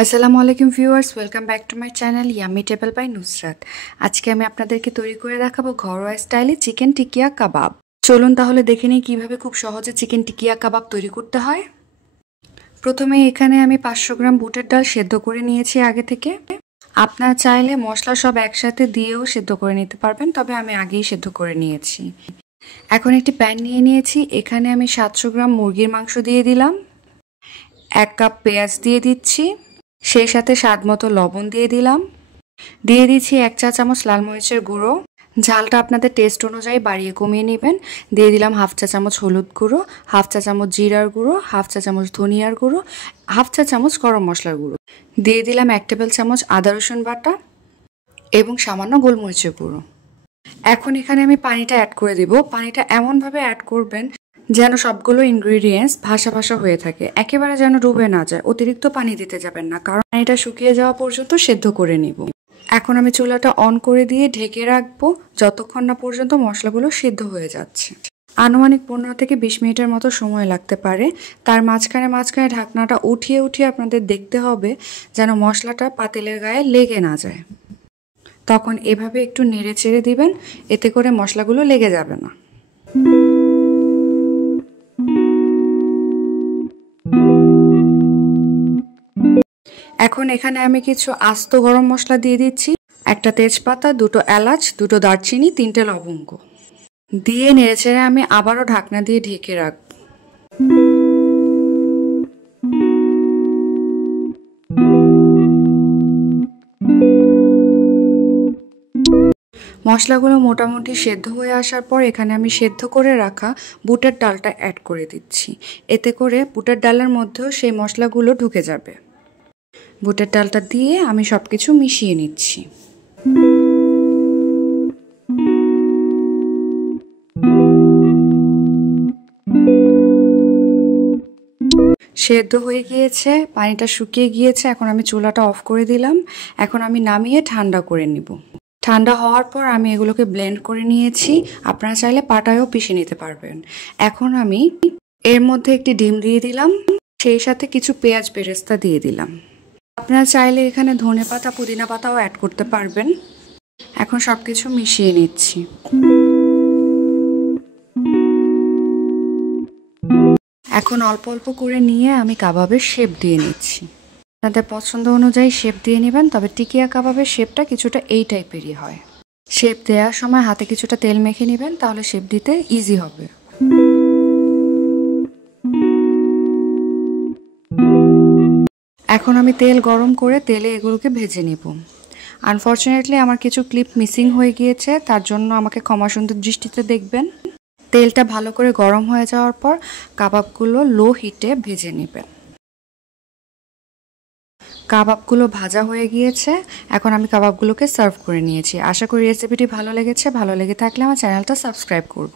আসসালামু আলাইকুম viewers, welcome back to my channel Yummy Table by Nusrat. আজকে আমি আপনাদেরকে তৈরি করে দেখাবো ঘরোয়া স্টাইলে চিকেন টিকিয়া কাবাব। চলুন তাহলে দেখে নিই কীভাবে খুব সহজে চিকেন টিকিয়া কাবাব তৈরি করতে হয়। প্রথমে এখানে আমি 500 গ্রাম বুটের ডাল সেদ্ধ করে নিয়েছি আগে থেকে। আপনারা চাইলে মশলা সব একসাথে দিয়েও সেদ্ধ করে নিতে পারবেন, তবে আমি আগেই সেদ্ধ করে নিয়েছি। এখন একটি প্যান নিয়ে নিয়েছি, এখানে আমি 700 গ্রাম মুরগির মাংস দিয়ে দিলাম, 1 কাপ পেঁয়াজ দিয়ে দিচ্ছি, সেই সাথে স্বাদ মতো লবণ দিয়ে দিলাম, দিয়ে দিচ্ছি 1 চা চামচ লাল মরিচের গুঁড়ো, ঝালটা আপনাদের টেস্ট অনুযায়ী বাড়িয়ে কমিয়ে নেবেন। দিয়ে দিলাম 1/2 চা চামচ হলুদ গুঁড়ো, 1/2 চা চামচ জিরার গুঁড়ো, 1/2 চা চামচ ধনিয়ার গুঁড়ো, 1/2 চা চামচ গরম মশলার গুঁড়ো, দিয়ে দিলাম 1 টেবিল চামচ আদা রসুন বাটা এবং সামান্য গোলমরিচের গুঁড়ো। এখন এখানে আমি পানিটা অ্যাড করে দেব। পানিটা এমনভাবে অ্যাড করবেন যেন সবগুলো ইনগ্রিডিয়েন্টস ভাসা ভাসা হয়ে থাকে, একেবারে যেন ডুবে না যায়। অতিরিক্ত পানি দিতে যাবেন না, কারণ পানিটা শুকিয়ে যাওয়া পর্যন্ত সেদ্ধ করে নিব। এখন আমি চুলাটা অন করে দিয়ে ঢেকে রাখবো যতক্ষণ না পর্যন্ত মশলাগুলো সেদ্ধ হয়ে যাচ্ছে। আনুমানিক 15 থেকে 20 মিনিটের মতো সময় লাগতে পারে। তার মাঝখানে মাঝখানে ঢাকনাটা উঠিয়ে উঠিয়ে আপনাদের দেখতে হবে যেন মশলাটা পাতিলের গায়ে লেগে না যায়। তখন এভাবে একটু নেড়ে চেড়ে দিবেন, এতে করে মশলাগুলো লেগে যাবে না। এখন এখানে আমি কিছু আস্ত গরম মশলা দিয়ে দিচ্ছি, 1টা তেজপাতা, 2টো এলাচ, 2টো দারচিনি, 3টে লবঙ্গ দিয়ে নেড়েচেড়ে আমি আবারও ঢাকনা দিয়ে ঢেকে রাখব। মশলাগুলো মোটামুটি সেদ্ধ হয়ে আসার পর এখানে আমি সেদ্ধ করে রাখা বুটের ডালটা অ্যাড করে দিচ্ছি। এতে করে বুটের ডালের মধ্যেও সেই মশলাগুলো ঢুকে যাবে। বুটের ডালটা দিয়ে আমি সব কিছু মিশিয়ে নিচ্ছি। সেদ্ধ হয়ে গিয়েছে, পানিটা শুকিয়ে গিয়েছে। এখন আমি চুলাটা অফ করে দিলাম। এখন আমি নামিয়ে ঠান্ডা করে নিব। ঠান্ডা হওয়ার পর আমি এগুলোকে ব্লেন্ড করে নিয়েছি, আপনারা চাইলে পাটায়ও পিষে নিতে পারবেন। এখন আমি এর মধ্যে একটি ডিম দিয়ে দিলাম, সেই সাথে কিছু পেঁয়াজ বেরেস্তা দিয়ে দিলাম। আপনারা চাইলে এখানে ধনেপাতা পুদিনা পাতাও অ্যাড করতে পারবেন। এখন সব কিছু মিশিয়ে নিচ্ছি। এখন অল্প অল্প করে নিয়ে আমি কাবাবের শেপ দিয়ে নিচ্ছি। আপনাদের পছন্দ অনুযায়ী শেপ দিয়ে নেবেন, তবে টিকিয়া কাবাবের শেপটা কিছুটা এই টাইপেরই হয়। শেপ দেওয়ার সময় হাতে কিছুটা তেল মেখে নেবেন, তাহলে শেপ দিতে ইজি হবে। এখন আমি তেল গরম করে তেলে এগুলোকে ভেজে নেব। আনফর্চুনেটলি আমার কিছু ক্লিপ মিসিং হয়ে গিয়েছে, তার জন্য আমাকে ক্ষমা সুন্দর দৃষ্টিতে দেখবেন। তেলটা ভালো করে গরম হয়ে যাওয়ার পর কাবাবগুলো লো হিটে ভেজে নেবেন। কাবাবগুলো ভাজা হয়ে গিয়েছে, এখন আমি কাবাবগুলোকে সার্ভ করে নিয়েছি। আশা করি রেসিপিটি ভালো লেগেছে। ভালো লেগে থাকলে আমার চ্যানেলটা সাবস্ক্রাইব করুন।